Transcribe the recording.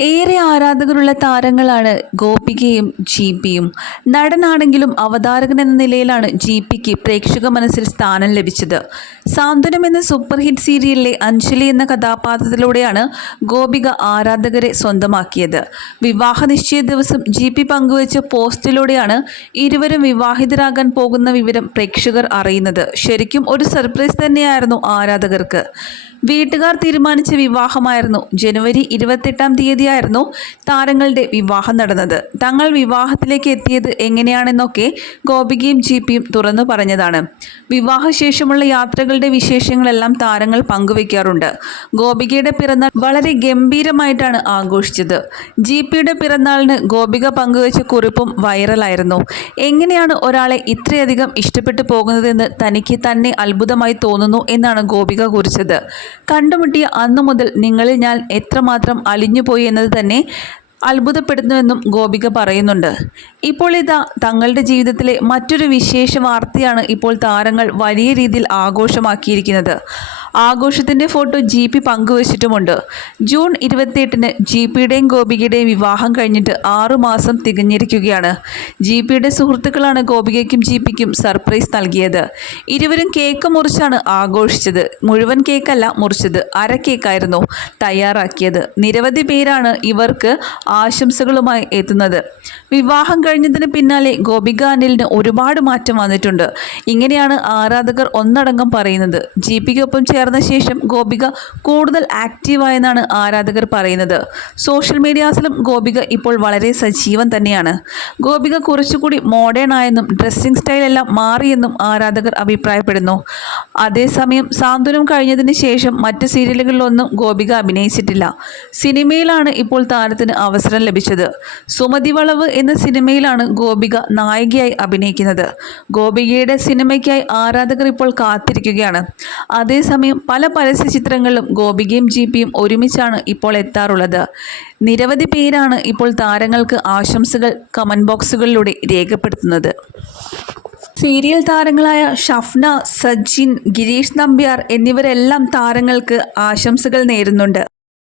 ഏറെ ആരാധകരുള്ള താരങ്ങളാണ് ഗോപികയും ജി പിയും നടനാണെങ്കിലും അവതാരകൻ എന്ന നിലയിലാണ് ജി പിക്ക് പ്രേക്ഷക മനസ്സിൽ സ്ഥാനം ലഭിച്ചത്. സാന്ത്വനം എന്ന സൂപ്പർ ഹിറ്റ് സീരിയലിലെ അഞ്ജലി എന്ന കഥാപാത്രത്തിലൂടെയാണ് ഗോപിക ആരാധകരെ സ്വന്തമാക്കിയത്. വിവാഹ നിശ്ചയ ദിവസം ജി പി പങ്കുവച്ച പോസ്റ്റിലൂടെയാണ് ഇരുവരും വിവാഹിതരാകാൻ പോകുന്ന വിവരം പ്രേക്ഷകർ അറിയുന്നത്. ശരിക്കും ഒരു സർപ്രൈസ് തന്നെയായിരുന്നു ആരാധകർക്ക്. വീട്ടുകാർ തീരുമാനിച്ച വിവാഹമായിരുന്നു ജനുവരി ഇരുപത്തെട്ടാം തീയതിയായിരുന്നു താരങ്ങളുടെ വിവാഹം നടന്നത്. തങ്ങൾ വിവാഹത്തിലേക്ക് എത്തിയത് എങ്ങനെയാണെന്നൊക്കെ ഗോപികയും ജിപിയും തുറന്നു പറഞ്ഞതാണ്. വിവാഹശേഷമുള്ള യാത്രകളുടെ വിശേഷങ്ങളെല്ലാം താരങ്ങൾ പങ്കുവയ്ക്കാറുണ്ട്. ഗോപികയുടെ പിറന്നാൾ വളരെ ഗംഭീരമായിട്ടാണ് ആഘോഷിച്ചത്. ജിപിയുടെ പിറന്നാളിന് ഗോപിക പങ്കുവച്ച കുറിപ്പും വൈറലായിരുന്നു. എങ്ങനെയാണ് ഒരാളെ ഇത്രയധികം ഇഷ്ടപ്പെട്ടു പോകുന്നതെന്ന് തനിക്ക് തന്നെ അത്ഭുതമായി തോന്നുന്നു എന്നാണ് ഗോപിക കുറിച്ചത്. കണ്ടുമുട്ടിയ അന്നു മുതൽ നിങ്ങളിൽ ഞാൻ എത്രമാത്രം അലിഞ്ഞുപോയി എന്നത് തന്നെ അത്ഭുതപ്പെടുന്നുവെന്നും ഗോപിക പറയുന്നുണ്ട്. ഇപ്പോൾ ഇതാ തങ്ങളുടെ ജീവിതത്തിലെ മറ്റൊരു വിശേഷ വാർത്തയാണ് ഇപ്പോൾ താരങ്ങൾ വലിയ രീതിയിൽ ആഘോഷമാക്കിയിരിക്കുന്നത്. ആഘോഷത്തിന്റെ ഫോട്ടോ ജി പി പങ്കുവച്ചിട്ടുമുണ്ട്. ജൂൺ ഇരുപത്തിയെട്ടിന് ജി പിയുടെയും ഗോപികയുടെയും വിവാഹം കഴിഞ്ഞിട്ട് ആറുമാസം തികഞ്ഞിരിക്കുകയാണ്. ജി പിയുടെ സുഹൃത്തുക്കളാണ് ഗോപികയ്ക്കും ജി പിക്കും സർപ്രൈസ് നൽകിയത്. ഇരുവരും കേക്ക് മുറിച്ചാണ് ആഘോഷിച്ചത്. മുഴുവൻ കേക്കല്ല മുറിച്ചത് അര കേക്കായിരുന്നു തയ്യാറാക്കിയത്. നിരവധി പേരാണ് ഇവർക്ക് ആശംസകളുമായി എത്തുന്നത്. വിവാഹം കഴിഞ്ഞതിന് പിന്നാലെ ഗോപിക അനിലിന് ഒരുപാട് മാറ്റം വന്നിട്ടുണ്ട്. ഇങ്ങനെയാണ് ആരാധകർ ഒന്നടങ്കം പറയുന്നത്. ജി പിക്കൊപ്പം ചേർന്ന ശേഷം ഗോപിക കൂടുതൽ ആക്റ്റീവായെന്നാണ് ആരാധകർ പറയുന്നത്. സോഷ്യൽ മീഡിയാസിലും ഗോപിക ഇപ്പോൾ വളരെ സജീവം തന്നെയാണ്. ഗോപിക കുറച്ചുകൂടി മോഡേൺ ആയെന്നും ഡ്രസ്സിംഗ് സ്റ്റൈലെല്ലാം മാറിയെന്നും ആരാധകർ അഭിപ്രായപ്പെടുന്നു. അതേസമയം സാന്ത്വനം കഴിഞ്ഞതിന് ശേഷം മറ്റ് സീരിയലുകളിലൊന്നും ഗോപിക അഭിനയിച്ചിട്ടില്ല. സിനിമയിലാണ് ഇപ്പോൾ താരത്തിന് അവസരം ലഭിച്ചത്. സുമതി വളവ് എന്ന സിനിമയിലാണ് ഗോപിക നായികയായി അഭിനയിക്കുന്നത്. ഗോപികയുടെ സിനിമയ്ക്കായി ആരാധകർ ഇപ്പോൾ കാത്തിരിക്കുകയാണ്. അതേസമയം പല പരസ്യ ചിത്രങ്ങളിലും ഗോപികയും ജി പിയും ഒരുമിച്ചാണ് ഇപ്പോൾ എത്താറുള്ളത്. നിരവധി പേരാണ് ഇപ്പോൾ താരങ്ങൾക്ക് ആശംസകൾ കമന്റ് ബോക്സുകളിലൂടെ രേഖപ്പെടുത്തുന്നത്. സീരിയൽ താരങ്ങളായ ഷഫ്ന സജിൻ ഗിരീഷ് നമ്പ്യാർ എന്നിവരെല്ലാം താരങ്ങൾക്ക് ആശംസകൾ നേരുന്നുണ്ട്.